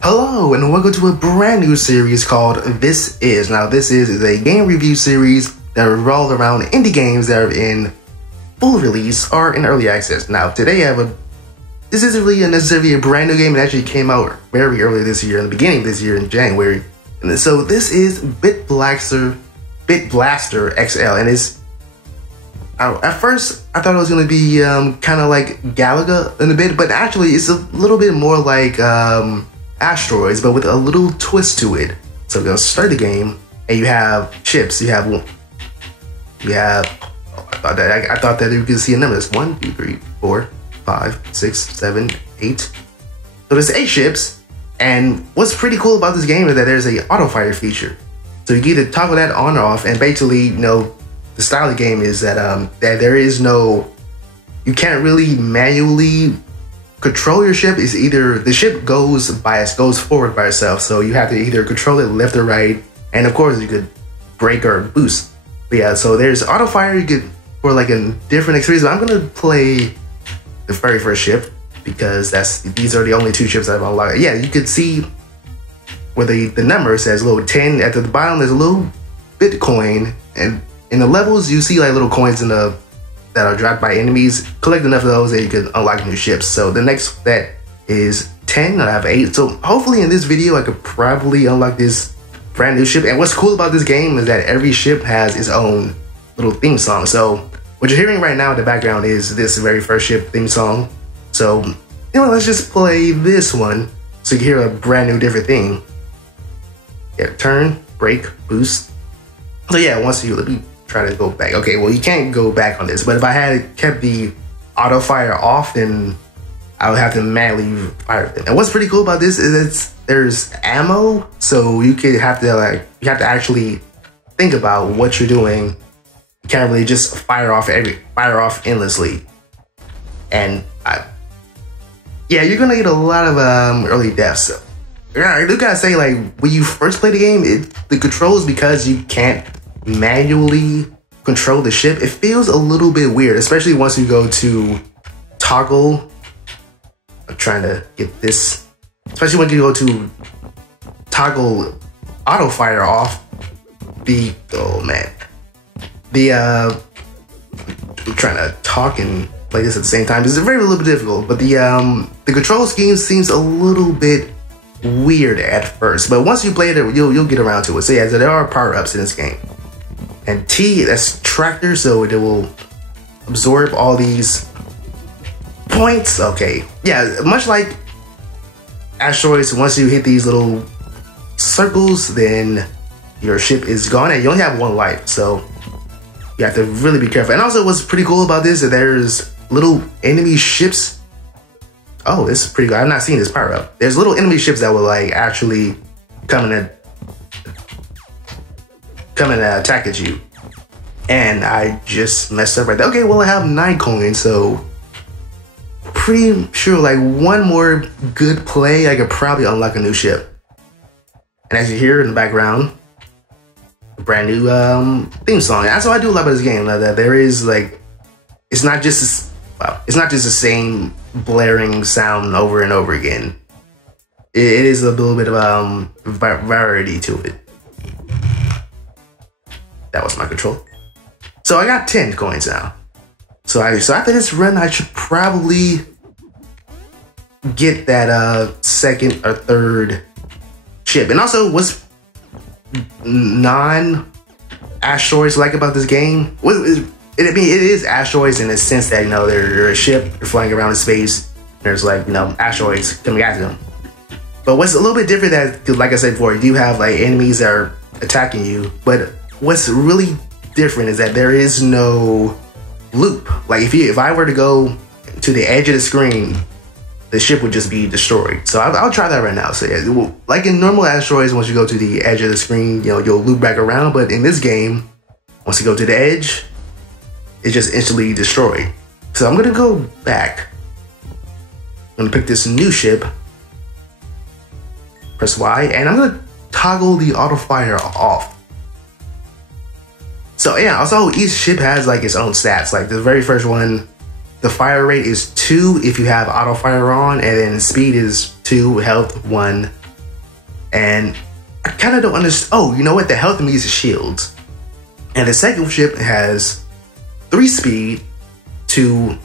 Hello and welcome to a brand new series called This Is. Now this is a game review series that revolves around indie games that are in full release or in early access. Now today this isn't really necessarily a brand new game. It actually came out very early this year, in the beginning of this year in January. And so this is Bit Blaster XL, and it's at first I thought it was going to be kind of like Galaga in a bit, but actually it's a little bit more like Asteroids, but with a little twist to it. So we're gonna start the game, and you have chips. I thought that you could see a number. It's 1, 2, 3, 4, 5, 6, 7, 8. So there's 8 ships, and what's pretty cool about this game is that there's a auto fire feature. So you can either toggle that on or off, and basically, you know, the style of the game is that that there is no, you can't really manually control your ship. Is either the ship goes forward by itself, so you have to either control it left or right, and of course you could brake or boost. But yeah, so there's auto fire you get for like a different experience. But I'm gonna play the very first ship because these are the only 2 ships I've unlocked. Yeah, you could see where the number says little 10 at the bottom. There's a little Bitcoin, and in the levels you see like little coins in the that are dropped by enemies. Collect enough of those and you can unlock new ships. So the next that is 10, I have 8. So hopefully in this video I could probably unlock this brand new ship. And what's cool about this game is that every ship has its own little theme song. So what you're hearing right now in the background is this very first ship theme song. So you know, let's just play this one so you can hear a brand new different thing. Yeah, turn, brake, boost. So yeah, let me try to go back. Okay, well you can't go back on this, but if I had kept the auto fire off, then I would have to manually fire them. And what's pretty cool about this is there's ammo, so you have to actually think about what you're doing. You can't really just fire off endlessly. And yeah, you're gonna get a lot of early deaths. So I do gotta say, like, when you first play the game, the controls, because you can't manually control the ship, it feels a little bit weird, especially once you go to toggle. I'm trying to get this, especially when you go to toggle auto fire off. I'm trying to talk and play this at the same time. It's very little bit difficult, but the control scheme seems a little bit weird at first, but once you play it, you'll get around to it. So yeah, so there are power-ups in this game. And T, that's tractor, so it will absorb all these points. Okay, yeah, much like Asteroids, once you hit these little circles, then your ship is gone and you only have 1 life, so you have to really be careful. And also what's pretty cool about this is there's little enemy ships. Oh, this is pretty good. I've not seen this power up. There's little enemy ships that will like actually come and attack at you. And I just messed up right there. Okay, well I have 9 coins, so pretty sure like 1 more good play, I could probably unlock a new ship. And as you hear in the background, a brand new theme song. And that's what I do love about this game. That there is like, it's not just the same blaring sound over and over again. It is a little bit of variety to it. That was my control. So I got 10 coins now. So after this run, I should probably get that 2nd or 3rd ship. And also, what's non-Asteroids like about this game? It is Asteroids in the sense that, you know, they're a ship, they're flying around in space. There's like, you know, Asteroids coming after them. But what's a little bit different, that, because like I said before, you do have like enemies that are attacking you, but what's really different is that there is no loop. Like if I were to go to the edge of the screen, the ship would just be destroyed. So I'll try that right now. So yeah, like in normal Asteroids, once you go to the edge of the screen, you know, you'll loop back around. But in this game, once you go to the edge, it's just instantly destroyed. So I'm gonna go back. I'm gonna pick this new ship. Press Y, and I'm gonna toggle the auto fire off. So yeah, also each ship has like its own stats. Like the very first one, the fire rate is 2 if you have auto fire on, and then speed is 2, health 1, And I kind of don't understand. Oh, you know what? The health means shields. And the second ship has 3 speed, 2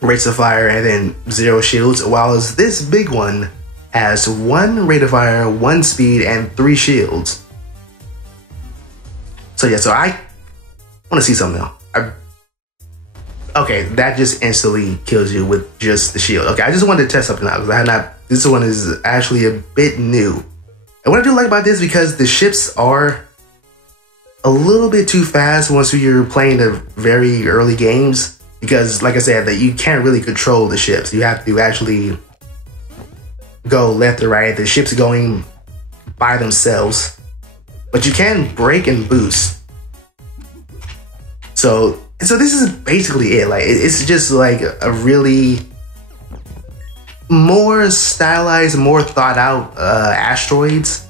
rates of fire, and then 0 shields, while as this big one has 1 rate of fire, 1 speed, and 3 shields. So yeah, so I want to see something now. Okay, that just instantly kills you with just the shield. Okay, I just wanted to test something out because I had not. This one is actually a bit new. And what I do like about this, because the ships are a little bit too fast once you're playing the very early games. Because, like I said, that you can't really control the ships. You have to actually go left or right. The ships going by themselves, but you can brake and boost. So this is basically it. Like, it's just like a really more stylized, more thought out asteroids.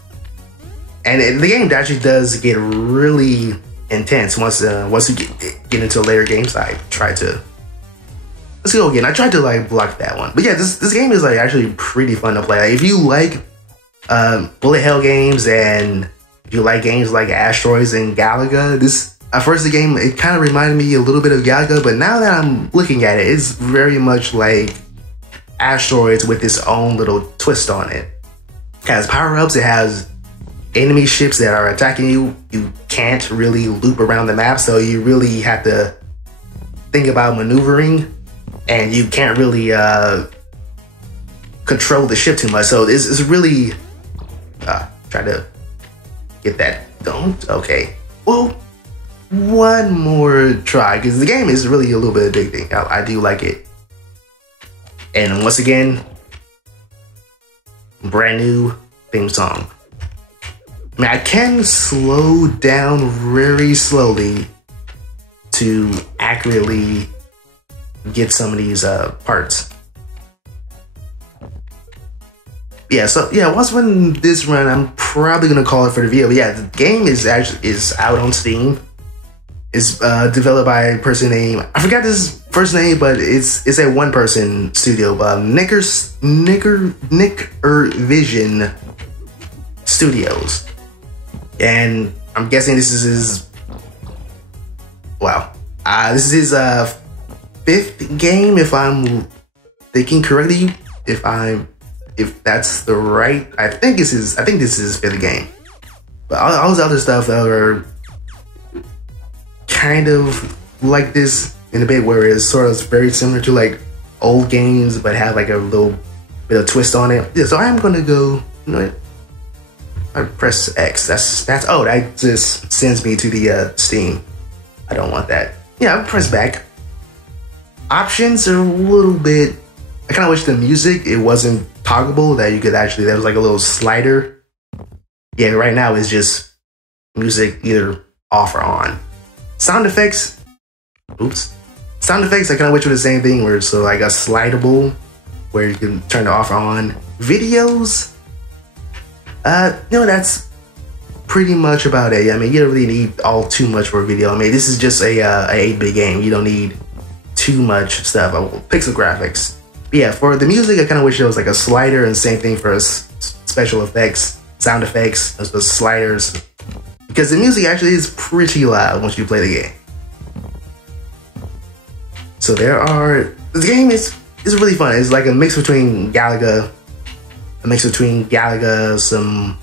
And the game actually does get really intense once you get into a later game side. Let's go again. I tried to like block that one, but yeah, this game is like actually pretty fun to play. Like, if you like bullet hell games and if you like games like Asteroids and Galaga, at first the game, it kind of reminded me a little bit of Galaga, but now that I'm looking at it, it's very much like Asteroids with its own little twist on it. It has power-ups, it has enemy ships that are attacking you. You can't really loop around the map, so you really have to think about maneuvering, and you can't really control the ship too much. So it's really try to get that. Don't. Okay. Well, one more try, because the game is really a little bit addicting. I do like it. And once again, brand new theme song. I mean, I can slow down very slowly to accurately get some of these parts. Yeah, so yeah, once when this run, I'm probably gonna call it for the video. But yeah, the game is out on Steam. It's developed by a person named, I forgot his first name, but it's a one-person studio, Nicker Vision Studios. And I'm guessing this is his, wow. This is his 5th game, if I'm thinking correctly. If that's the right, I think this is his 5th game. But all this other stuff that are kind of like this in a bit, where it's sort of very similar to like old games, but have like a little bit of twist on it. Yeah, so I am gonna go, you know what? I press X. That's oh, that just sends me to the Steam. I don't want that. Yeah, I press back. Options are a little bit. I kind of wish the music, it wasn't toggleable, that you could actually, there was like a little slider. Yeah, right now it's just music either off or on. Sound effects. Oops. Sound effects, I kind of wish it was the same thing, where it's so like a slidable, where you can turn it off or on. Videos. You know, that's pretty much about it. I mean, you don't really need all too much for a video. I mean, this is just a 8-bit game. You don't need too much stuff. Pixel graphics. But yeah, for the music, I kind of wish there was like a slider, and same thing for special effects, sound effects, the sliders. Because the music actually is pretty loud once you play the game. So this game is really fun. It's like a mix between Galaga, some,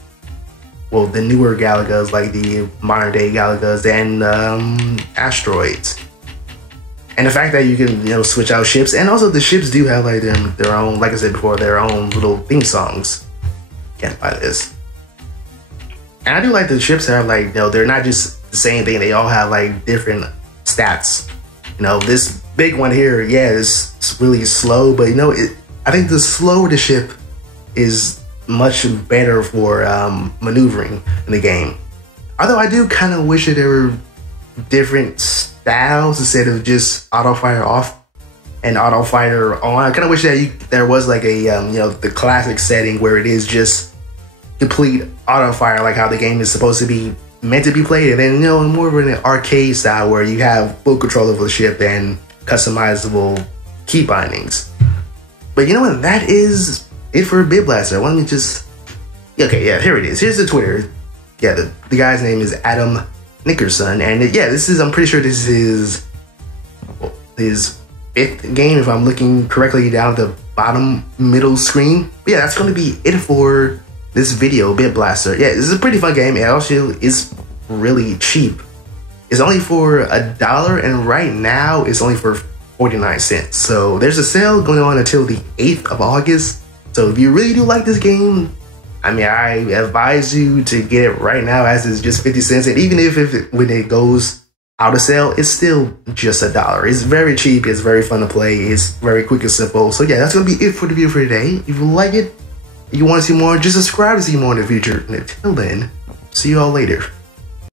well, the newer Galagas, like the modern day Galagas, and Asteroids. And the fact that you can, you know, switch out ships, and also the ships do have like their own, like I said before, their own little theme songs. Can't buy this. And I do like the ships that are like, you know, they're not just the same thing. They all have like different stats. You know, this big one here, yeah, it's really slow, but you know, I think the slower the ship is much better for maneuvering in the game. Although I do kind of wish that there were different styles instead of just auto fire off and auto fire on. I kind of wish that there was like a you know, the classic setting where it is just complete auto fire, like how the game is supposed to be meant to be played, and then, you know, more of an arcade style where you have full control over the ship and customizable key bindings. But you know what? That is it for Bit Blaster. Why don't we just Okay, yeah, here it is. Here's the Twitter. Yeah, the guy's name is Adam Nickerson, and yeah, this is, I'm pretty sure this is his 5th game, if I'm looking correctly down the bottom middle screen. But yeah, that's going to be it for this video, Bit Blaster. Yeah, this is a pretty fun game. It also is really cheap. It's only for $1, and right now it's only for 49 cents. So there's a sale going on until the 8th of August. So if you really do like this game, I mean, I advise you to get it right now, as it's just 50 cents. And even when it goes out of sale, it's still just $1. It's very cheap. It's very fun to play. It's very quick and simple. So yeah, that's going to be it for the video for today. If you like it, you want to see more, just subscribe to see more in the future. And until then, see you all later.